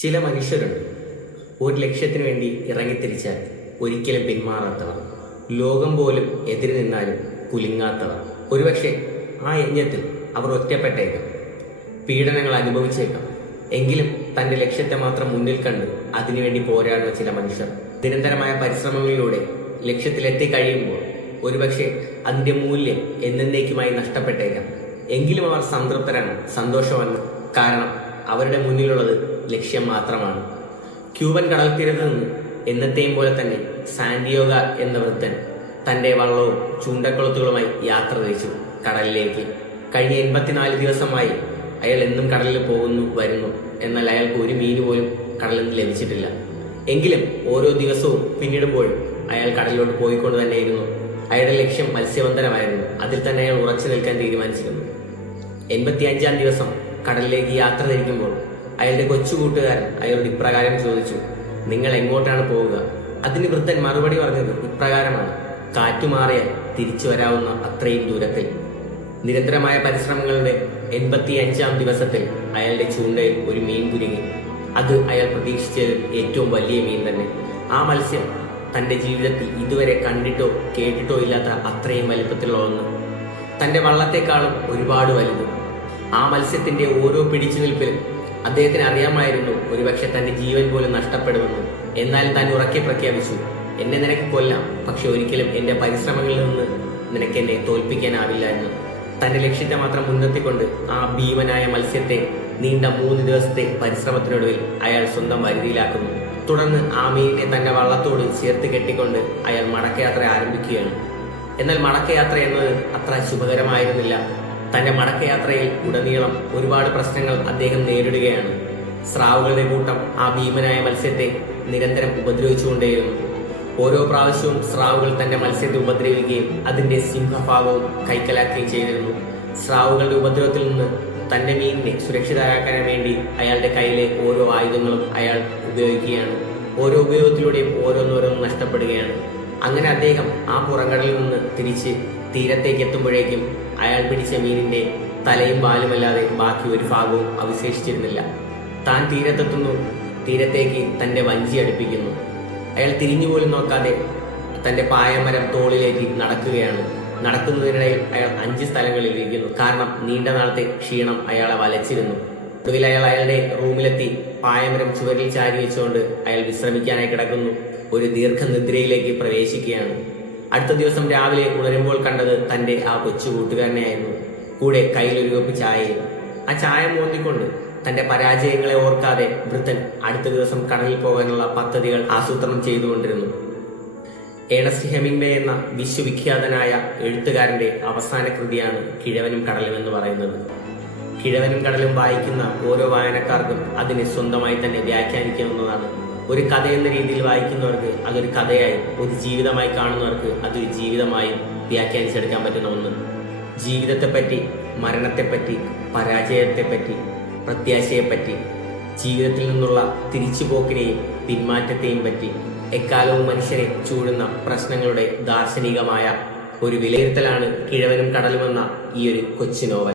ചില മനുഷ്യരുണ്ട്, ഒരു ലക്ഷ്യത്തിനു വേണ്ടി ഇറങ്ങിത്തിരിച്ചാൽ ഒരിക്കലും പിന്മാറാത്തവർ, ലോകം പോലും എതിര് നിന്നാലും കുലുങ്ങാത്തവർ. ഒരുപക്ഷെ ആ യജ്ഞത്തിൽ അവർ ഒറ്റപ്പെട്ടേക്കാം, പീഡനങ്ങൾ അനുഭവിച്ചേക്കാം. എങ്കിലും തന്റെ ലക്ഷ്യത്തെ മാത്രം മുന്നിൽ കണ്ട് അതിനുവേണ്ടി പോരാടുന്ന ചില മനുഷ്യർ നിരന്തരമായ പരിശ്രമങ്ങളിലൂടെ ലക്ഷ്യത്തിലെത്തിക്കഴിയുമ്പോൾ ഒരുപക്ഷെ അതിന്റെ മൂല്യം എന്നേക്കുമായി നഷ്ടപ്പെട്ടേക്കാം. എങ്കിലും അവർ സംതൃപ്തരാണ്, സന്തോഷമാണ്. കാരണം അവരുടെ മുന്നിലുള്ളത് ലക്ഷ്യം മാത്രമാണ്. ക്യൂബൻ കടൽ തീരത്ത് നിന്ന് എന്നത്തെയും പോലെ തന്നെ സാന്റിയോഗ എന്ന വൃദ്ധൻ തന്റെ വള്ളവും ചൂണ്ടക്കുളത്തുകളുമായി യാത്ര തിരിച്ചു കടലിലേക്ക്. കഴിഞ്ഞ 84 ദിവസമായി അയാൾ എന്നും കടലിൽ പോകുന്നു വരുന്നു. എന്നാൽ അയാൾക്ക് ഒരു മീൻ പോലും കടലിൽ നിന്ന് ലഭിച്ചിട്ടില്ല. എങ്കിലും ഓരോ ദിവസവും പിന്നിടുമ്പോഴും അയാൾ കടലിലോട്ട് പോയിക്കൊണ്ട് തന്നെയിരുന്നു. അയാളുടെ ലക്ഷ്യം മത്സ്യബന്ധനമായിരുന്നു. അതിൽ തന്നെ അയാൾ ഉറച്ചു നിൽക്കാൻ തീരുമാനിച്ചിരുന്നു. 85-ാം ദിവസം കടലിലേക്ക് യാത്ര തിരിക്കുമ്പോൾ അയാളുടെ കൊച്ചു കൂട്ടുകാരൻ അയാളോട് ഇപ്രകാരം ചോദിച്ചു, നിങ്ങൾ എങ്ങോട്ടാണ് പോവുക? അതിന് വൃദ്ധൻ മറുപടി പറഞ്ഞത് ഇപ്രകാരമാണ്, കാറ്റുമാറിയാൽ തിരിച്ചു വരാവുന്ന അത്രയും ദൂരത്തിൽ. നിരന്തരമായ പരിശ്രമങ്ങളുടെ 85-ാം ദിവസത്തിൽ അയാളുടെ ചൂണ്ടയിൽ ഒരു മീൻ കുരുങ്ങി. അത് അയാൾ പ്രതീക്ഷിച്ചത് ഏറ്റവും വലിയ മീൻ തന്നെ. ആ മത്സ്യം തന്റെ ജീവിതത്തിൽ ഇതുവരെ കണ്ടിട്ടോ കേട്ടിട്ടോ ഇല്ലാത്ത അത്രയും വലിപ്പത്തിലുള്ള ഒന്ന്, തന്റെ വള്ളത്തെക്കാളും ഒരുപാട് വലുത്. ആ മത്സ്യത്തിന്റെ ഓരോ പിടിച്ചു നിൽപ്പിലും അദ്ദേഹത്തിന് അറിയാമായിരുന്നു ഒരുപക്ഷെ തന്റെ ജീവൻ പോലും നഷ്ടപ്പെടുമെന്ന്. എന്നാലും താൻ ഉറക്കെ പ്രഖ്യാപിച്ചു, എന്നെ നിനക്ക് കൊല്ലാം, പക്ഷെ ഒരിക്കലും എന്റെ പരിശ്രമങ്ങളിൽ നിന്ന് നിനക്ക് എന്നെ തോൽപ്പിക്കാനാവില്ല എന്ന്. തന്റെ ലക്ഷ്യത്തെ മാത്രം മുൻനിർത്തിക്കൊണ്ട് ആ ഭീമനായ മത്സ്യത്തെ നീണ്ട 3 ദിവസത്തെ പരിശ്രമത്തിനൊടുവിൽ അയാൾ സ്വന്തം വരുതിയിലാക്കുന്നു. തുടർന്ന് ആ മീനിനെ തന്റെ വള്ളത്തോട് ചേർത്ത് കെട്ടിക്കൊണ്ട് അയാൾ മടക്കയാത്ര ആരംഭിക്കുകയാണ്. എന്നാൽ മടക്കയാത്ര എന്നത് അത്ര ശുഭകരമായിരുന്നില്ല. തന്റെ മടക്കയാത്രയിൽ ഉടനീളം ഒരുപാട് പ്രശ്നങ്ങൾ അദ്ദേഹം നേരിടുകയാണ്. സ്രാവുകളുടെ കൂട്ടം ആ ഭീമനായ മത്സ്യത്തെ നിരന്തരം ഉപദ്രവിച്ചുകൊണ്ടേയിരുന്നു. ഓരോ പ്രാവശ്യവും സ്രാവുകൾ തന്റെ മത്സ്യത്തെ ഉപദ്രവിക്കുകയും അതിന്റെ സിംഹഭാവവും കൈക്കലാക്കുകയും ചെയ്തിരുന്നു. സ്രാവുകളുടെ ഉപദ്രവത്തിൽ നിന്ന് തന്റെ മീനിനെ സുരക്ഷിതരാക്കാൻ വേണ്ടി അയാളുടെ കയ്യിലെ ഓരോ ആയുധങ്ങളും അയാൾ ഉപയോഗിക്കുകയാണ്. ഓരോ ഉപയോഗത്തിലൂടെയും ഓരോന്നോരോന്നും നഷ്ടപ്പെടുകയാണ്. അങ്ങനെ അദ്ദേഹം ആ പുറംകടലിൽ നിന്ന് തിരിച്ച് തീരത്തേക്ക് എത്തുമ്പോഴേക്കും അയാൾ പിടിച്ച മീനിന്റെ തലയും വാലുമല്ലാതെ ബാക്കി ഒരു ഭാഗവും അവശേഷിച്ചിരുന്നില്ല. താൻ തീരത്തെത്തുന്നു. തീരത്തേക്ക് തന്റെ വഞ്ചി അടുപ്പിക്കുന്നു. അയാൾ തിരിഞ്ഞുപോലും നോക്കാതെ തന്റെ പായമരം തോളിലേക്ക് നടക്കുകയാണ്. നടക്കുന്നതിനിടയിൽ അയാൾ 5 സ്ഥലങ്ങളിൽ ഇരിക്കുന്നു. കാരണം നീണ്ട നാളത്തെ ക്ഷീണം അയാളെ വലച്ചിരുന്നു. ഒടുവിൽ അയാൾ അയാളുടെ റൂമിലെത്തി പായമരം ചുവരിൽ ചാരി വെച്ചുകൊണ്ട് അയാൾ വിശ്രമിക്കാനായി കിടക്കുന്നു. ഒരു ദീർഘനിദ്രയിലേക്ക് പ്രവേശിക്കുകയാണ്. അടുത്ത ദിവസം രാവിലെ ഉണരുമ്പോൾ കണ്ടത് തന്റെ ആ കൊച്ചു കൂട്ടുകാരനെയായിരുന്നു. കൂടെ കയ്യിലൊരു കപ്പ് ചായയും. ആ ചായ മോന്തിക്കൊണ്ട് തന്റെ പരാജയങ്ങളെ ഓർക്കാതെ വൃദ്ധൻ അടുത്ത ദിവസം കടലിൽ പോകാനുള്ള പദ്ധതികൾ ആസൂത്രണം ചെയ്തുകൊണ്ടിരുന്നു. ഏണസ്റ്റ് ഹെമിംഗ്വേ എന്ന വിശ്വവിഖ്യാതനായ എഴുത്തുകാരന്റെ അവസാന കൃതിയാണ് കിഴവനും കടലും എന്ന് പറയുന്നത്. കിഴവനും കടലും വായിക്കുന്ന ഓരോ വായനക്കാർക്കും അതിനെ സ്വന്തമായി തന്നെ വ്യാഖ്യാനിക്കാവുന്നതാണ്. ഒരു കഥ എന്ന രീതിയിൽ വായിക്കുന്നവർക്ക് അതൊരു കഥയായി, ഒരു ജീവിതമായി കാണുന്നവർക്ക് അതൊരു ജീവിതമായി വ്യാഖ്യാനിച്ചെടുക്കാൻ പറ്റുന്ന ഒന്ന്. ജീവിതത്തെപ്പറ്റി, മരണത്തെപ്പറ്റി, പരാജയത്തെപ്പറ്റി, പ്രത്യാശയെപ്പറ്റി, ജീവിതത്തിൽ നിന്നുള്ള തിരിച്ചുപോക്കിനെയും പിന്മാറ്റത്തെയും പറ്റി എക്കാലവും മനുഷ്യരെ ചൂടുന്ന പ്രശ്നങ്ങളുടെ ദാർശനികമായ ഒരു വിലയിരുത്തലാണ് കിഴവനും കടലുമെന്ന ഈ ഒരു കൊച്ചു നോവൽ.